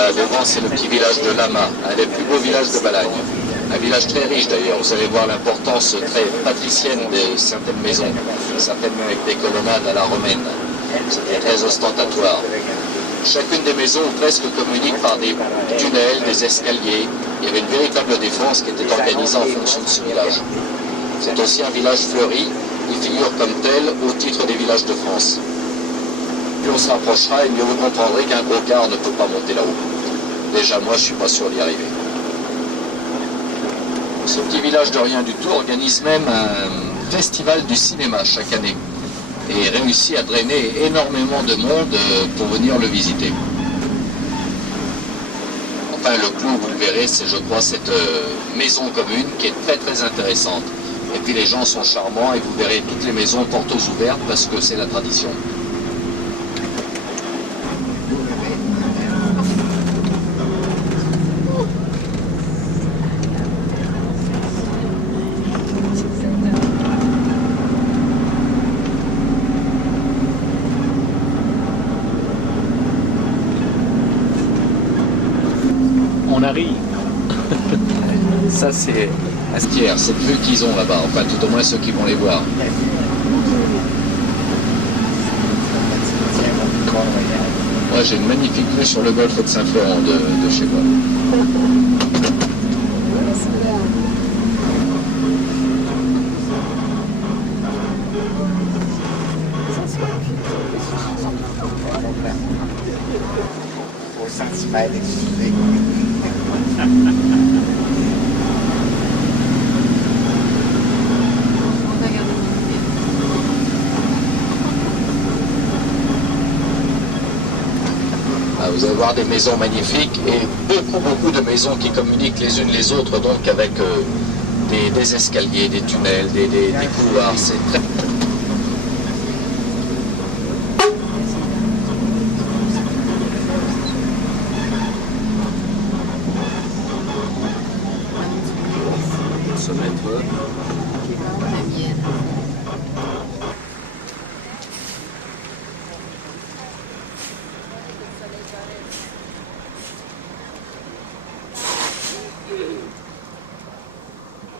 Là, devant, c'est le petit village de Lama, un des plus beaux villages de Balagne. Un village très riche d'ailleurs. Vous allez voir l'importance très patricienne de certaines maisons, certaines avec des colonnades à la romaine. C'était très ostentatoire. Chacune des maisons presque communique par des tunnels, des escaliers. Il y avait une véritable défense qui était organisée en fonction de ce village. C'est aussi un village fleuri. Il figure comme tel au titre des villages de France. Plus on se rapprochera, et mieux vous comprendrez qu'un gros car ne peut pas monter là-haut. Déjà, moi, je suis pas sûr d'y arriver. Ce petit village de rien du tout organise même un festival du cinéma chaque année et réussit à drainer énormément de monde pour venir le visiter. Enfin, le clou, vous le verrez, c'est, je crois, cette maison commune qui est très très intéressante. Et puis les gens sont charmants et vous verrez toutes les maisons portes ouvertes parce que c'est la tradition. On arrive. Ça c'est Astière, cette vue qu'ils ont là-bas, enfin tout au moins ceux qui vont les voir. Moi j'ai une magnifique vue sur le golfe de Saint-Florent de chez moi. Vous allez voir des maisons magnifiques et beaucoup de maisons qui communiquent les unes les autres, donc avec des escaliers, des tunnels, des couloirs. C'est très... Se mettre...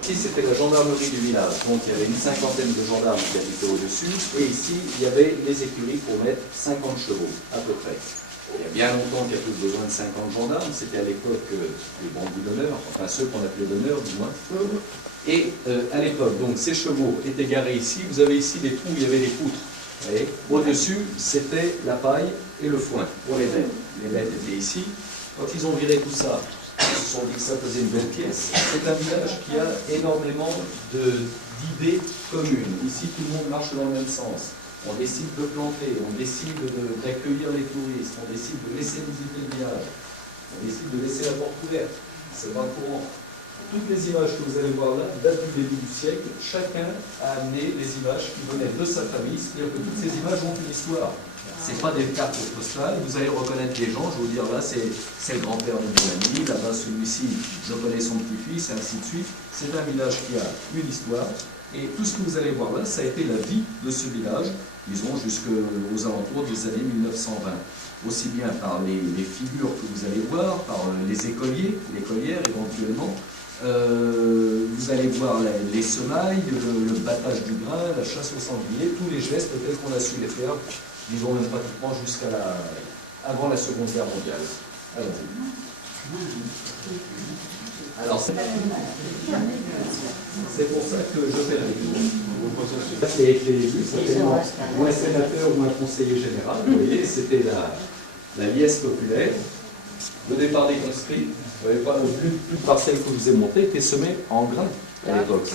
Ici, c'était la gendarmerie du village, donc il y avait une cinquantaine de gendarmes qui habitaient au-dessus, et ici, il y avait les écuries pour mettre 50 chevaux, à peu près. Il y a bien longtemps qu'il n'y a plus besoin de 50 gendarmes, c'était à l'époque les bandits d'honneur, enfin ceux qu'on appelait d'honneur, du moins. Et à l'époque, donc ces chevaux étaient garés ici, vous avez ici des trous où il y avait des poutres. Au-dessus, c'était la paille et le foin pour les bêtes. Les bêtes étaient ici. Quand ils ont viré tout ça, ils se sont dit que ça faisait une belle pièce. C'est un village qui a énormément d'idées communes. Ici, tout le monde marche dans le même sens. On décide de planter, on décide d'accueillir les touristes, on décide de laisser visiter le village, on décide de laisser la porte ouverte. C'est pas courant. Toutes les images que vous allez voir là datent du début du siècle. Chacun a amené les images qui venaient de sa famille, c'est-à-dire que toutes ces images ont une histoire. Ce n'est pas des cartes postales, vous allez reconnaître les gens, je vais vous dire là c'est le grand-père de mon ami, là-bas celui-ci, je connais son petit-fils, et ainsi de suite. C'est un village qui a une histoire, et tout ce que vous allez voir là, ça a été la vie de ce village, disons jusqu'aux alentours des années 1920. Aussi bien par les figures que vous allez voir, par les écoliers, l'écolière éventuellement. Vous allez voir les semailles, le battage du grain, la chasse au sanglier, tous les gestes tels qu'on a su les faire, disons même pratiquement avant la Seconde Guerre mondiale. Alors c'est pour ça que je fais la vidéo. C'est élu, c'était ou un sénateur ou un conseiller général, vous voyez, c'était la liesse populaire. Le départ des conscrits, vous n'avez pas non plus de parcelle que je vous ai montrée, était semée en grains à l'époque.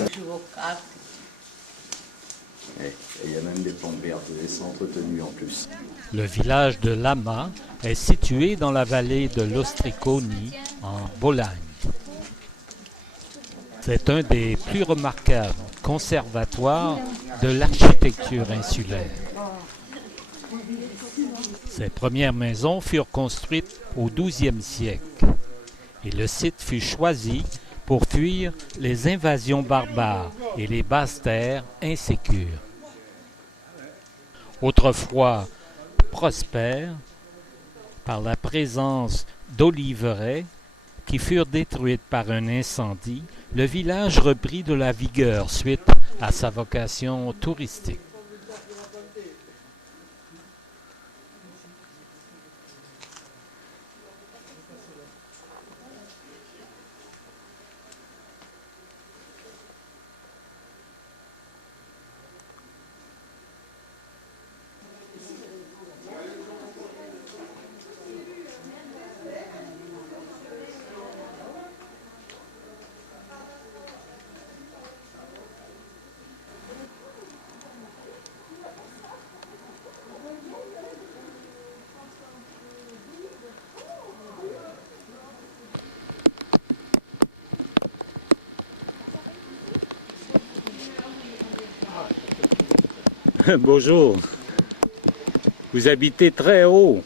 Et il y a même des plantes vertes, et c'est entretenu en plus. Le village de Lama est situé dans la vallée de l'Ostriconi, en Bologne. C'est un des plus remarquables conservatoires de l'architecture insulaire. Ces premières maisons furent construites au XIIe siècle et le site fut choisi pour fuir les invasions barbares et les basses terres insécures. Autrefois prospère, par la présence d'oliveraies qui furent détruites par un incendie, le village reprit de la vigueur suite à sa vocation touristique. Bonjour. Vous habitez très haut.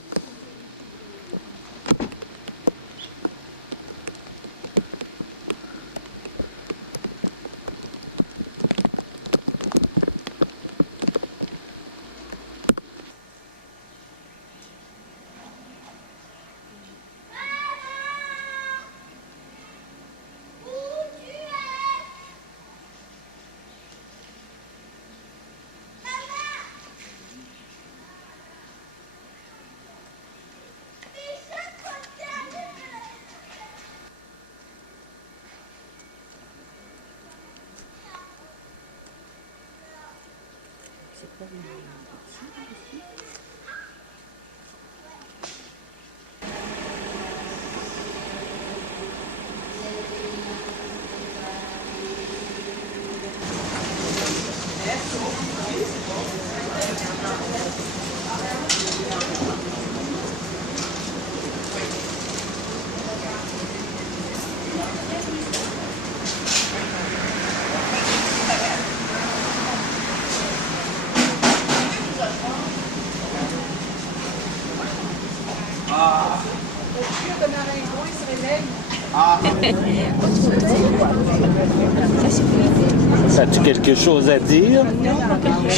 As-tu quelque chose à dire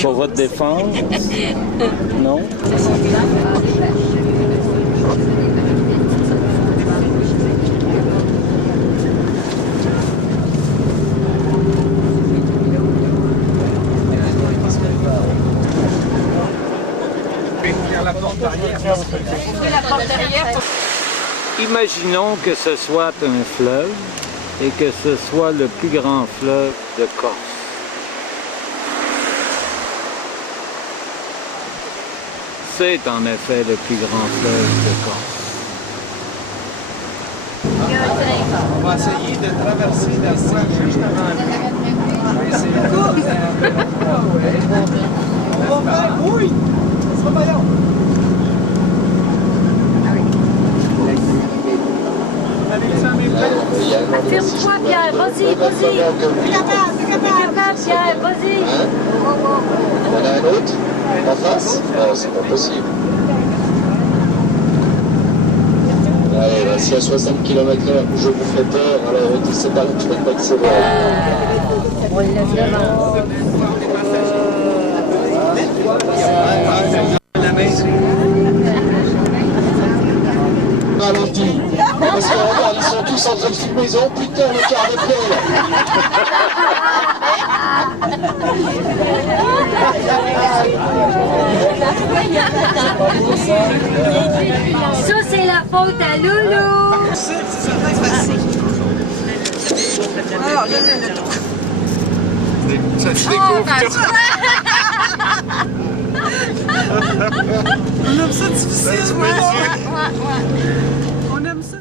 pour votre défense? Non? Imaginons que ce soit un fleuve et que ce soit le plus grand fleuve de Corse. C'est en effet le plus grand fleuve de Corse. On va essayer de traverser la Seine juste avant. Oui! Ça sera pas long. Affirme-toi, Pierre, vas-y, vas-y. T'es capable, Pierre, vas-y. Il y en a un autre en face? Non, c'est pas possible. Allez, là, si à 60 km/h je vous fais peur, alors c'est pas le truc d'accélérer. On lève la main. Ralenti. Parce que regarde, ils sont tous en train de filmer, ils ont putain le quart de Ça, c'est la faute à Loulou. C'est certain facile. Alors, ça se découvre. On aime ça difficile, ouais. On aime ça.